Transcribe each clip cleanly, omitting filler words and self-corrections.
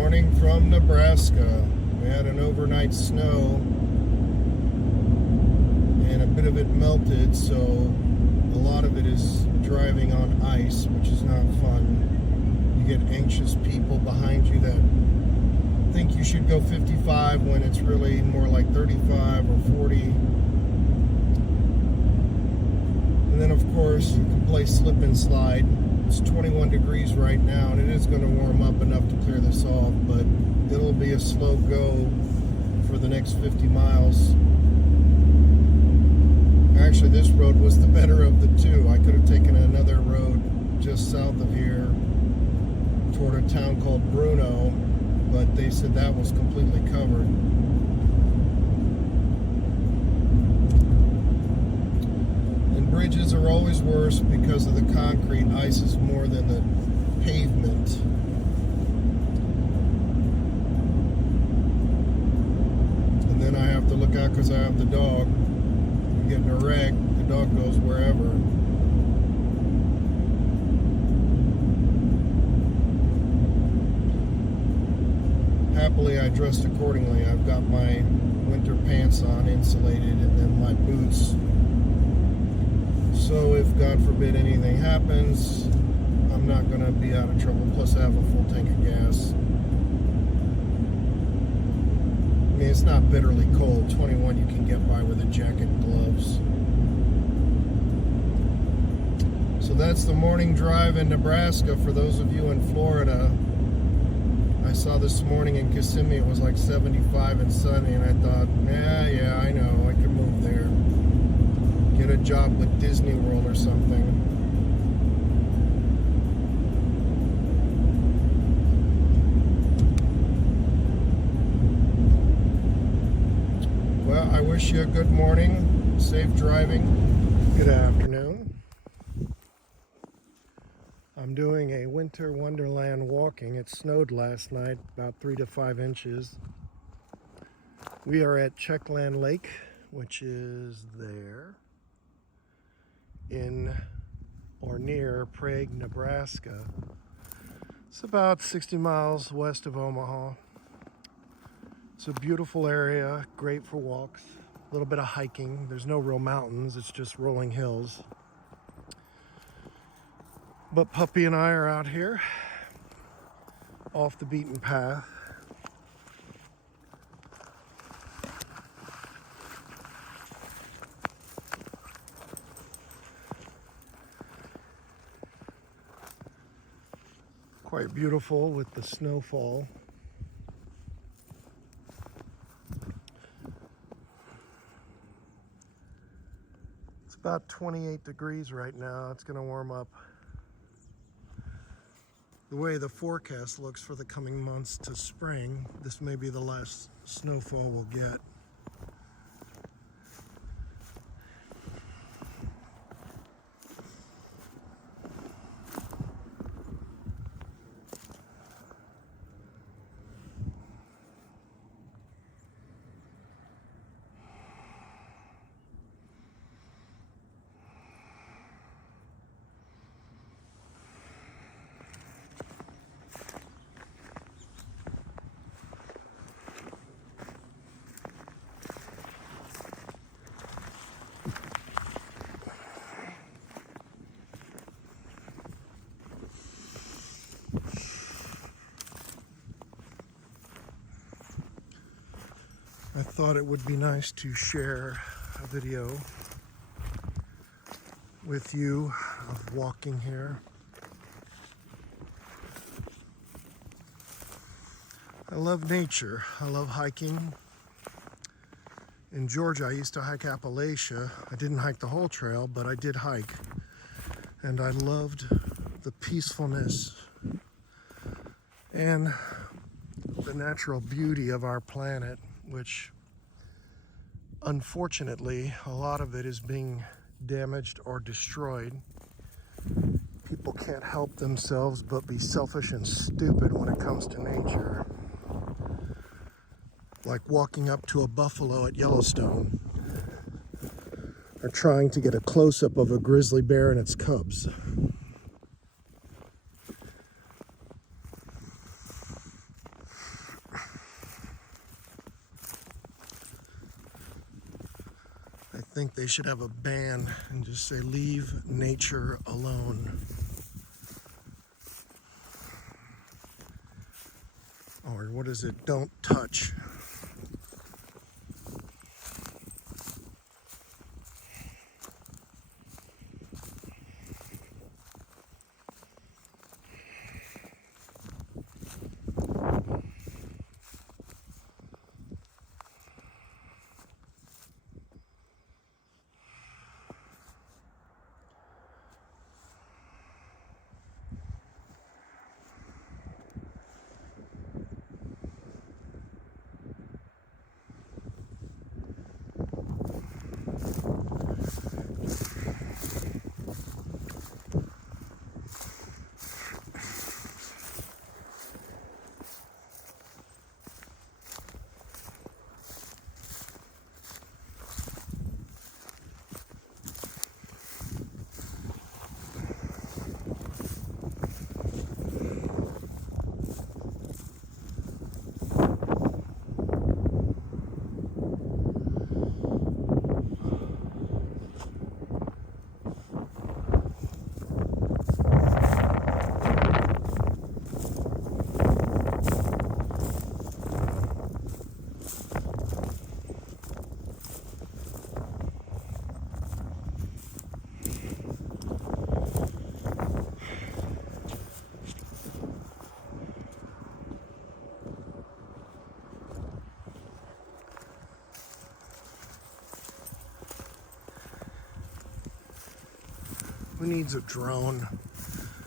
Morning from Nebraska. We had an overnight snow and a bit of it melted, so a lot of it is driving on ice, which is not fun. You get anxious people behind you that think you should go 55 when it's really more like 35 or 40. And then of course you can play slip and slide. It's 21 degrees right now, and it is going to warm up enough to clear this off, but it'll be a slow go for the next 50 miles. Actually, this road was the better of the two. I could have taken another road just south of here toward a town called Bruno, but they said that was completely covered. Bridges are always worse because of the concrete. Ice is more than the pavement. And then I have to look out because I have the dog. You get in a wreck, the dog goes wherever. Happily, I dressed accordingly. I've got my winter pants on, insulated, and then my boots. So if, God forbid, anything happens, I'm not going to be out of trouble. Plus, I have a full tank of gas. I mean, it's not bitterly cold. 21 you can get by with a jacket and gloves. So that's the morning drive in Nebraska. For those of you in Florida, I saw this morning in Kissimmee it was like 75 and sunny, and I thought, yeah, I know, I can move there. Get a job with Disney World or something. Well, I wish you a good morning, safe driving. Good afternoon. I'm doing a winter wonderland walking. It snowed last night, about 3 to 5 inches. We are at Czechland Lake, which is there in or near Prague, Nebraska. It's about 60 miles west of Omaha. It's a beautiful area, great for walks, a little bit of hiking. There's no real mountains, it's just rolling hills. But Puppy and I are out here, off the beaten path. Quite beautiful with the snowfall. It's about 28 degrees right now. It's going to warm up. The way the forecast looks for the coming months to spring, this may be the last snowfall we'll get. I thought it would be nice to share a video with you of walking here. I love nature. I love hiking. In Georgia, I used to hike Appalachia. I didn't hike the whole trail, but I did hike. And I loved the peacefulness and the natural beauty of our planet, which unfortunately a lot of it is being damaged or destroyed. People can't help themselves but be selfish and stupid when it comes to nature. Like walking up to a buffalo at Yellowstone, or trying to get a close-up of a grizzly bear and its cubs. think they should have a ban and just say, leave nature alone. Or what is it? Don't touch. Who needs a drone?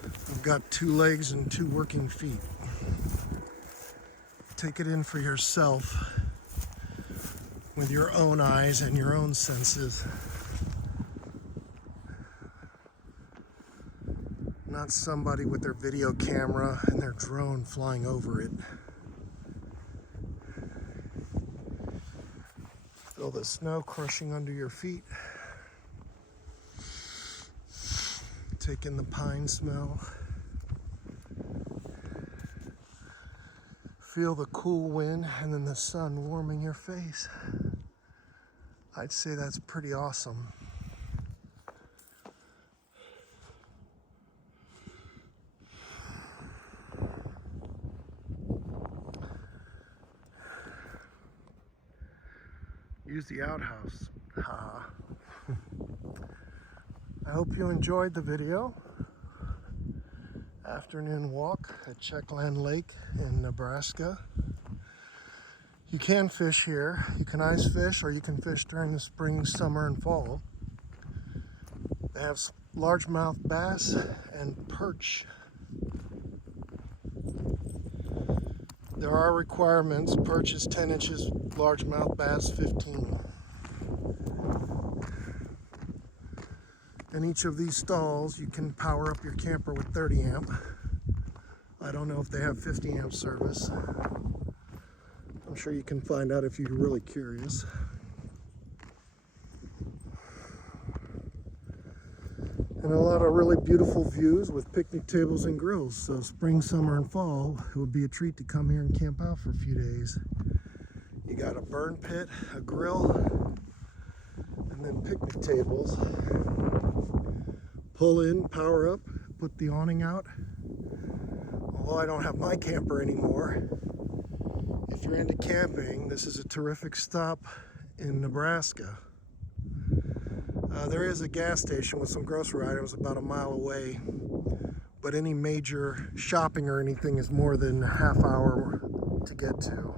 I've got 2 legs and 2 working feet. Take it in for yourself with your own eyes and your own senses. Not somebody with their video camera and their drone flying over it. Feel the snow crushing under your feet. Take in the pine smell. Feel the cool wind and then the sun warming your face. I'd say that's pretty awesome. Use the outhouse. Ha. I hope you enjoyed the video. Afternoon walk at Czechland Lake in Nebraska. You can fish here. You can ice fish or you can fish during the spring, summer, and fall. They have largemouth bass and perch. There are requirements. Perch is 10 inches, largemouth bass 15. In each of these stalls, you can power up your camper with 30 amp. I don't know if they have 50 amp service. I'm sure you can find out if you're really curious. And a lot of really beautiful views with picnic tables and grills. So spring, summer, and fall, it would be a treat to come here and camp out for a few days. You got a burn pit, a grill, and then picnic tables. Pull in, power up, put the awning out. Although I don't have my camper anymore, if you're into camping, this is a terrific stop in Nebraska. There is a gas station with some grocery items about a mile away, but any major shopping or anything is more than a half hour to get to.